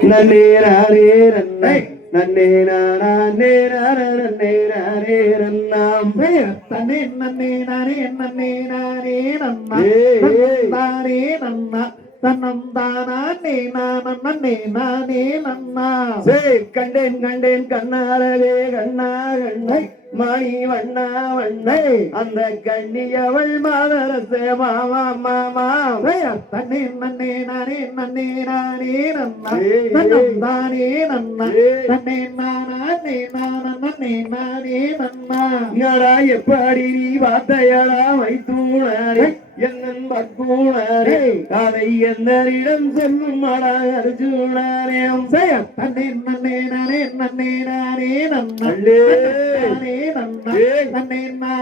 நன்னே நானே நன்னை நன்னே நானே நானே நன்னே நானே நன்னாம் தன்னே நன்னே நானே நன்னே நானே நன்னா. தானே நன்னா தன்னம் தானே நான நானே நன்னா கண்டேன் கண்டேன் கண்ணாரவே கண்ணா கண்ணை. மணி வண்ணா வண்ணை அந்த கண்ணியவள் மாதரசே மாமா மாமா தன்னே நன்னே நானே நன்னே நானே நன்னா. ஏய், தன்னம் ஏய். தானே நன்னா. தன்னே நானே நான நன்னே நானே நன்னா. இங்கடா எப்படி நீ வார்த்தையடா வைத்தூணரே. என்னன் பக்கூணரே அதை சொல்லும் அர்ஜுனரே. தன்னே நன்னே நானே நன்னே நானே நன்னா. நன்னா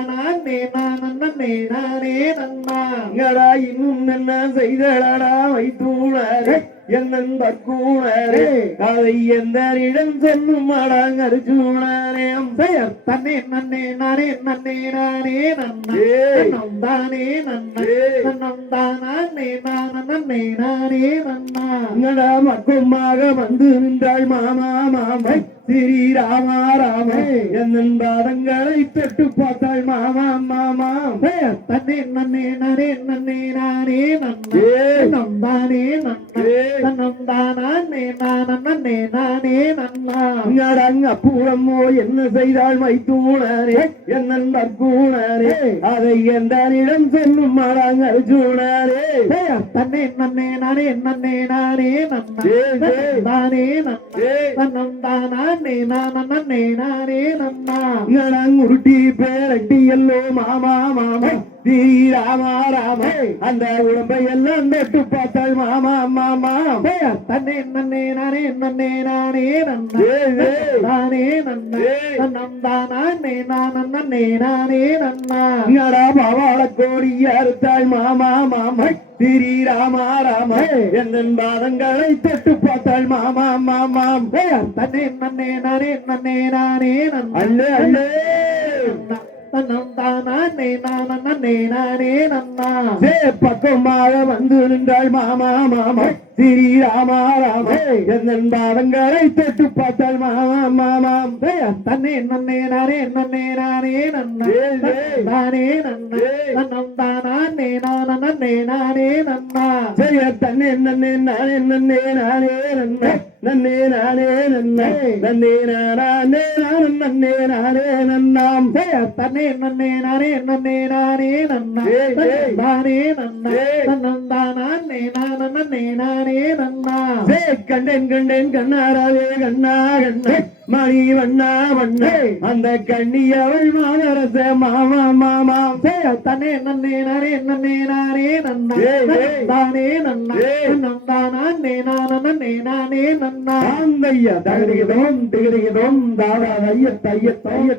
நானே நான நன்னே நானே இங்கடா இன்னும் என்ன செய்தடா வைத்தூணரே என்னன் பக்கூணரே அதை என்னிடம் சொல்லும் அடா அர்ஜுனரே பெயர் தன்னே நன்னே நானே நன்னே நானே நன்னா ஏய். தன்னம் தானே நன்னா மக்குமாக வந்து. நின்றாள் மாமா மாமை ஸ்ரீராமா ராமே என்னன் பாதங்களை தொட்டு பார்த்தாள் மாமா மாமா? தன்னே நன்னே நானே நன்னே நானே நன்னா ஏய். தன்னம் தானே நன்னா ஏய். தன்னம் தானே நான நானே நன்னா. பூரம்மோ என்ன செய்தாள் மைத்தூணரே? என்னன் பக்கூணரே அதை என்றிடம் சொல்லும் மாடாங்க அர்ஜுனரே தன்னே நன்னே நானே நன்னே நானே நன்னா. ஏய், ஏய். தானே நன்னா. ஏய். தன்னம் தானே நான நானே நன்னா. உருட்டி பேரட்டி எல்லோ மாமா மாமா. ஸ்ரீராமா ராமே அந்த உடம்பை எல்லாம் தொட்டு பார்த்தாள் மாமா மாமா தன்னே நன்னே நானே நன்னே நானே நன்னா. தானே நன்னா. தன்னம் தானே நான நன்னே நானே நன்னா. இங்கடா பாவாள கோடி அறுத்தாள் மாமா மாமா. ஸ்ரீராமா ராம எந்தன் பாதங்களை தொட்டு பார்த்தாள் மாமா மாமா. தன்னே நன்னே நானே நன்னே நானே நன்னா. அல்லே அல்லே. பக்கமாக வந்து நின்றாள் மாமா மாமா. ஸ்ரீராமா ராம எந்தன் பாதங்களை தொட்டு பார்த்தாள் மாமா மாமா பெயர் தன்னே நன்னே நானே நன்னே நானே நன்னா. தானே நன்னா. ஏய். தன்னம் தானே நான நன்னே நானே நன்னா. செய்ய தன்னே நன்னே நானே நன்னே நானே நன்னே. நன்னே நானே நன்னே. நன்னே நானே நானும் நன்னே நானே நன்னாம். தன்னே நன்னே நானே நன்னே நானே நன்னா. தானே நன்னா. ஏய். தன்னம் தானே நான நன்னே நானே நன்னா சே கண்டேன் கண்டேன் கண்ணாராவே கண்ணா கண்ணே. மணி வண்ணா வண்ணே. அந்த கண்ணியவள் மாதரச மாமா மாமா. பெயர் தன்னே நன்னே நானே நன்னே நானே நன்னா. தானே நன்னா. தானே நான நன்னே நானே நன்னா. ஆந்தைய தகதிகதோம் திகதிகதோம் தாடா ஐய தைய தைய